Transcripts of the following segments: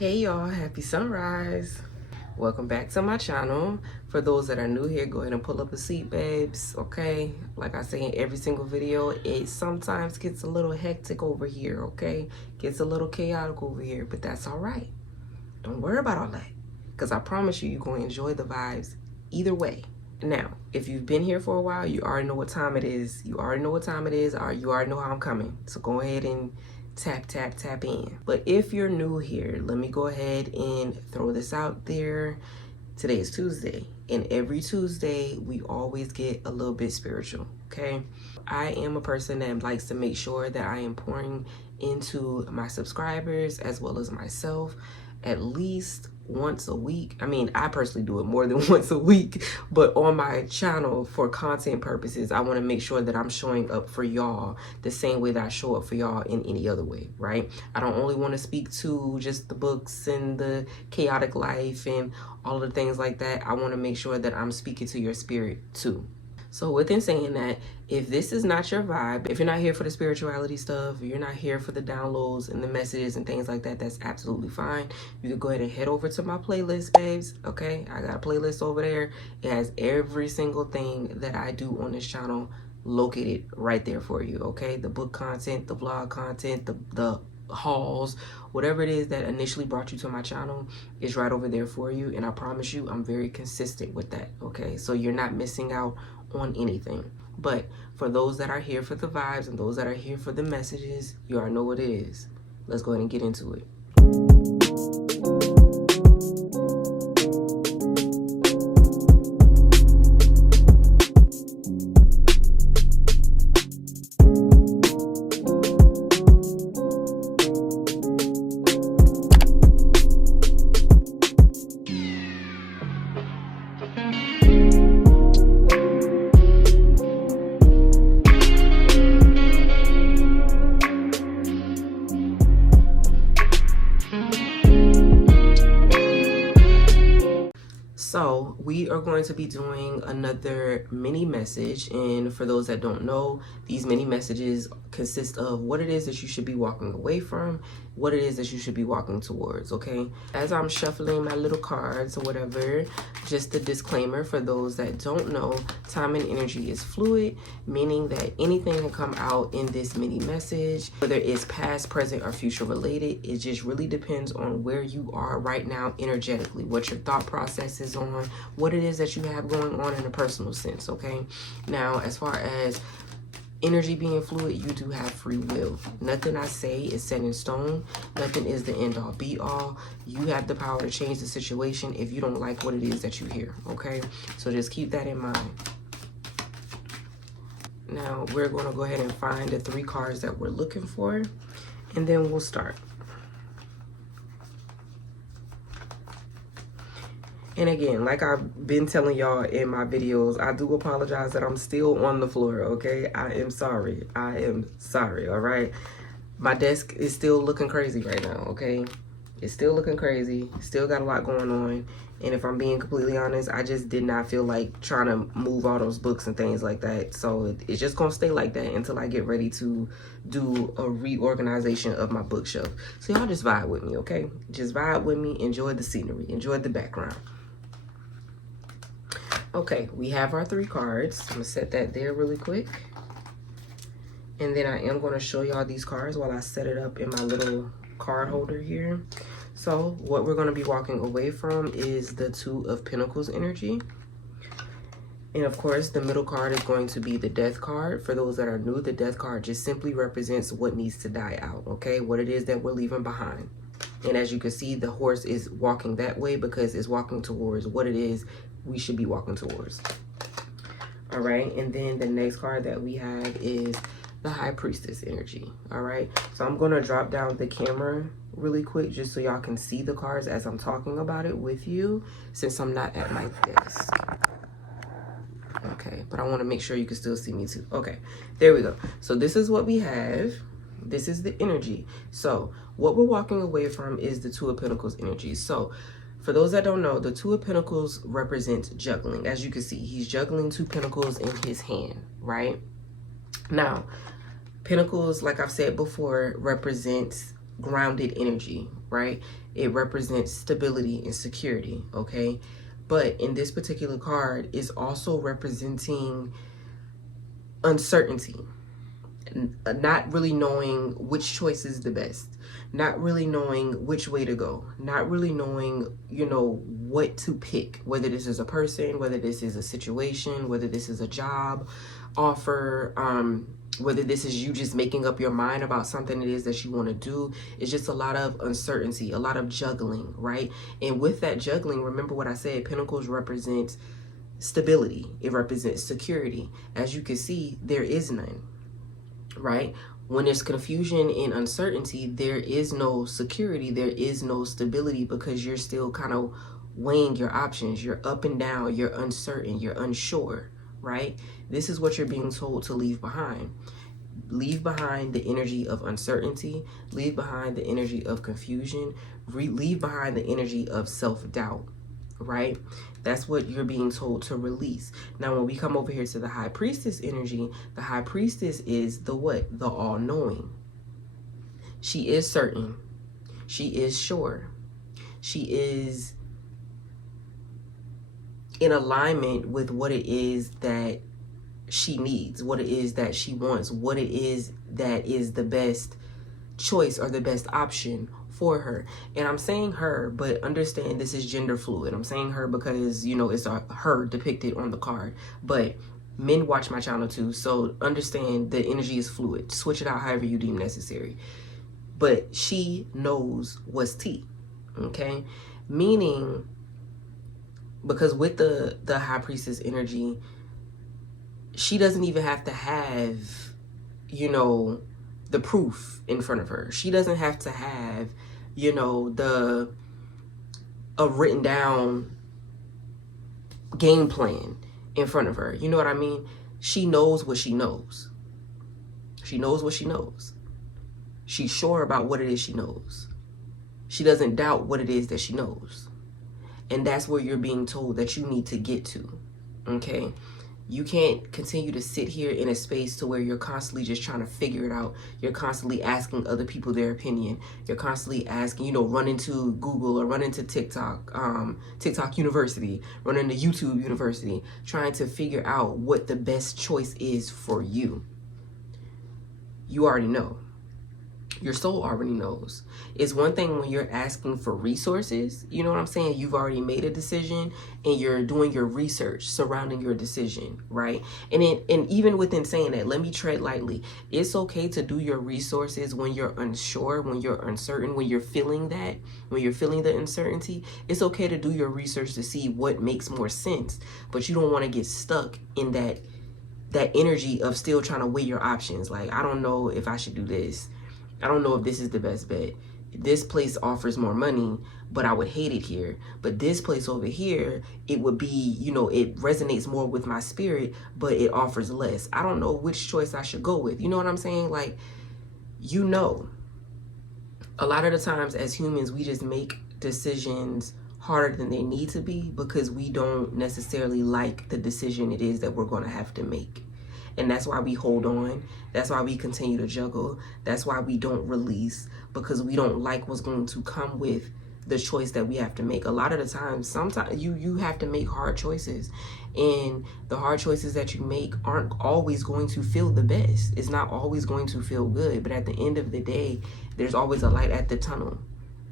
Hey y'all, happy sunrise. Welcome back to my channel. For those that are new here, go ahead and pull up a seat, babes, okay? Like I say in every single video, it sometimes gets a little hectic over here, okay? Gets a little chaotic over here, but that's all right. Don't worry about all that, because I promise you're going to enjoy the vibes either way. Now, if you've been here for a while, you already know what time it is. You already know what time it is, or you already know how I'm coming. So go ahead and tap in. But if you're new here, let me go ahead and throw this out there. Today is Tuesday, and every Tuesday we always get a little bit spiritual, okay? I am a person that likes to make sure that I am pouring into my subscribers as well as myself at least once a week. I mean, I personally do it more than once a week, but on my channel for content purposes, I want to make sure that I'm showing up for y'all the same way that I show up for y'all in any other way, right? I don't only want to speak to just the books and the chaotic life and all of the things like that. I want to make sure that I'm speaking to your spirit too. So within saying that, if this is not your vibe, if you're not here for the spirituality stuff, if you're not here for the downloads and the messages and things like that, that's absolutely fine. You can go ahead and head over to my playlist, babes, okay? I got a playlist over there. It has every single thing that I do on this channel located right there for you, okay? The book content, the vlog content, the hauls, whatever it is that initially brought you to my channel is right over there for you. And I promise you, I'm very consistent with that, okay? So you're not missing out on anything. But for those that are here for the vibes and those that are here for the messages, you already know what it is. Let's go ahead and get into it. So we are going to be doing another mini message, and for those that don't know, these mini messages consist of what it is that you should be walking away from, what it is that you should be walking towards, okay? As I'm shuffling my little cards or whatever, just a disclaimer for those that don't know, time and energy is fluid, meaning that anything can come out in this mini message, whether it's past, present, or future related. It just really depends on where you are right now energetically, what your thought process is on, what it is that you have going on in a personal sense, okay? Now, as far as energy being fluid, you do have free will. Nothing I say is set in stone. Nothing is the end all be all. You have the power to change the situation if you don't like what it is that you hear, okay? So just keep that in mind. Now we're going to go ahead and find the 3 cards that we're looking for, and then we'll start. And again, like I've been telling y'all in my videos, I do apologize that I'm still on the floor, okay? I am sorry, all right? My desk is still looking crazy right now, okay? It's still looking crazy, still got a lot going on. And if I'm being completely honest, I just did not feel like trying to move all those books and things like that. So it's just gonna stay like that until I get ready to do a reorganization of my bookshelf. So y'all just vibe with me, okay? Just vibe with me, enjoy the scenery, enjoy the background. Okay, we have our 3 cards. I'm gonna set that there really quick. And then I am gonna show y'all these cards while I set it up in my little card holder here. So what we're gonna be walking away from is the 2 of Pentacles energy. And of course, the middle card is going to be the Death card. For those that are new, the Death card just simply represents what needs to die out, okay? What it is that we're leaving behind. And as you can see, the horse is walking that way because it's walking towards what it is we should be walking towards. All right, and then the next card that we have is the High Priestess energy. All right, so I'm going to drop down the camera really quick just so y'all can see the cards as I'm talking about it with you, since I'm not at my desk. Okay, but I want to make sure you can still see me too. Okay, there we go. So this is what we have. This is the energy. So what we're walking away from is the 2 of Pentacles energy. So for those that don't know, the 2 of Pentacles represents juggling. As you can see, he's juggling 2 pentacles in his hand, right? Now, Pentacles, like I've said before, represents grounded energy, right? It represents stability and security, okay? But in this particular card is also representing uncertainty, not really knowing which choice is the best, not really knowing which way to go, not really knowing, you know, what to pick, whether this is a person, whether this is a situation, whether this is a job offer, whether this is you just making up your mind about something it is that you want to do. It's just a lot of uncertainty, a lot of juggling, right? And with that juggling, remember what I said, Pentacles represents stability. It represents security. As you can see, there is none, right? When there's confusion and uncertainty, there is no security, there is no stability, because you're still kind of weighing your options. You're up and down, you're uncertain, you're unsure, right? This is what you're being told to leave behind. Leave behind the energy of uncertainty, leave behind the energy of confusion, leave behind the energy of self-doubt, right? That's what you're being told to release. Now, when we come over here to the High Priestess energy, the High Priestess is the what? The all-knowing. She is certain. She is sure. She is in alignment with what it is that she needs, what it is that she wants, what it is that is the best choice or the best option for her. And I'm saying her, but understand this is gender fluid. I'm saying her because, you know, it's a her depicted on the card, but men watch my channel too, so understand the energy is fluid. Switch it out however you deem necessary. But she knows what's tea, okay? Meaning, because with the High Priestess energy, she doesn't even have to have, you know, the proof in front of her. She doesn't have to have, you know, a written down game plan in front of her. You know what I mean? She knows what she knows. She knows what she knows. She's sure about what it is she knows. She doesn't doubt what it is that she knows. And that's where you're being told that you need to get to, okay? You can't continue to sit here in a space to where you're constantly just trying to figure it out. You're constantly asking other people their opinion. You're constantly asking, you know, run into Google or run into TikTok, TikTok University, run into YouTube University, trying to figure out what the best choice is for you. You already know. Your soul already knows. It's one thing when you're asking for resources, you know what I'm saying? You've already made a decision and you're doing your research surrounding your decision, right? And even within saying that, let me tread lightly. It's okay to do your resources when you're unsure, when you're uncertain, when you're feeling that, when you're feeling the uncertainty. It's okay to do your research to see what makes more sense, but you don't want to get stuck in that energy of still trying to weigh your options. Like, I don't know if I should do this. I don't know if this is the best bet. This place offers more money, but I would hate it here. But this place over here, it would be, you know, it resonates more with my spirit, but it offers less. I don't know which choice I should go with. You know what I'm saying? Like, you know, a lot of the times as humans, we just make decisions harder than they need to be because we don't necessarily like the decision it is that we're going to have to make. And that's why we hold on. That's why we continue to juggle. That's why we don't release, because we don't like what's going to come with the choice that we have to make. A lot of the times, sometimes you have to make hard choices. And the hard choices that you make aren't always going to feel the best. It's not always going to feel good. But at the end of the day, there's always a light at the tunnel.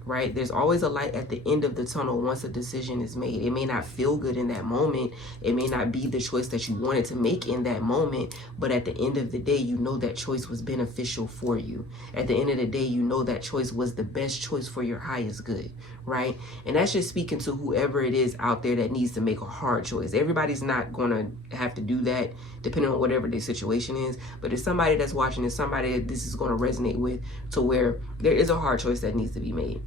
Right? There's always a light at the end of the tunnel once a decision is made. It may not feel good in that moment. It may not be the choice that you wanted to make in that moment, but at the end of the day, you know that choice was beneficial for you. At the end of the day, you know that choice was the best choice for your highest good, right? And that's just speaking to whoever it is out there that needs to make a hard choice. Everybody's not going to have to do that depending on whatever their situation is, but it's somebody that's watching, it's somebody that this is going to resonate with, to where there is a hard choice that needs to be made.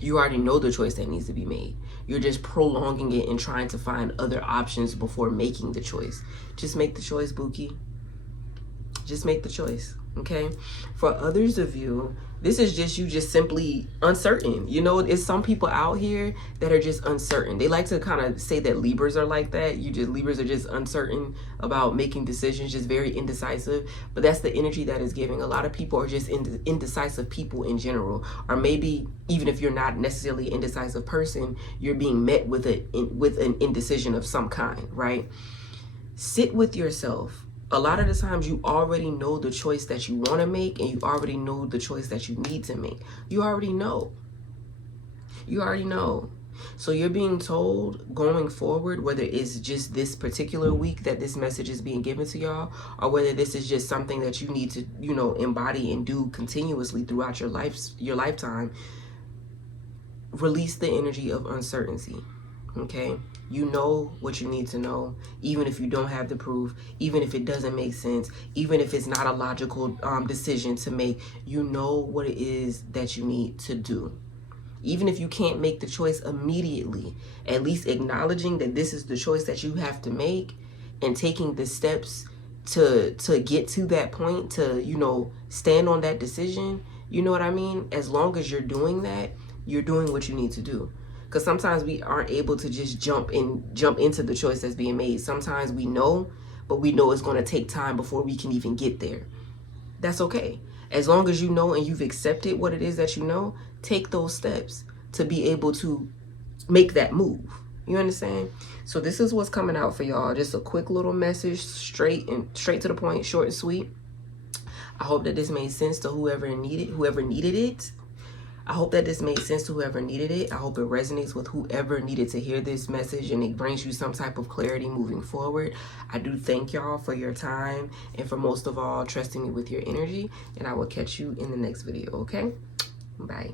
You already know the choice that needs to be made. You're just prolonging it and trying to find other options before making the choice. Just make the choice, Buki. Just make the choice. Okay, for others of you, this is just you just simply uncertain. You know, it's some people out here that are just uncertain. They like to kind of say that Libras are like that. Libras are just uncertain about making decisions, just very indecisive. But that's the energy that is giving. A lot of people are just indecisive people in general, or maybe even if you're not necessarily an indecisive person, you're being met with an indecision of some kind, right? Sit with yourself. A lot of the times you already know the choice that you want to make, and you already know the choice that you need to make. You already know. You already know. So you're being told going forward, whether it's just this particular week that this message is being given to y'all, or whether this is just something that you need to, you know, embody and do continuously throughout your lifetime, release the energy of uncertainty. Okay, you know what you need to know, even if you don't have the proof, even if it doesn't make sense, even if it's not a logical decision to make. You know what it is that you need to do. Even if you can't make the choice immediately, at least acknowledging that this is the choice that you have to make and taking the steps to get to that point, to, you know, stand on that decision. You know what I mean? As long as you're doing that, you're doing what you need to do. Because sometimes we aren't able to just jump into the choice that's being made. Sometimes we know, but we know it's going to take time before we can even get there. That's okay. As long as you know and you've accepted what it is that you know, take those steps to be able to make that move. You understand? So this is what's coming out for y'all. Just a quick little message, straight to the point, short and sweet. I hope that this made sense to whoever needed it. I hope that this made sense to whoever needed it. I hope it resonates with whoever needed to hear this message, and it brings you some type of clarity moving forward. I do thank y'all for your time, and for most of all, trusting me with your energy, and I will catch you in the next video, okay? Bye.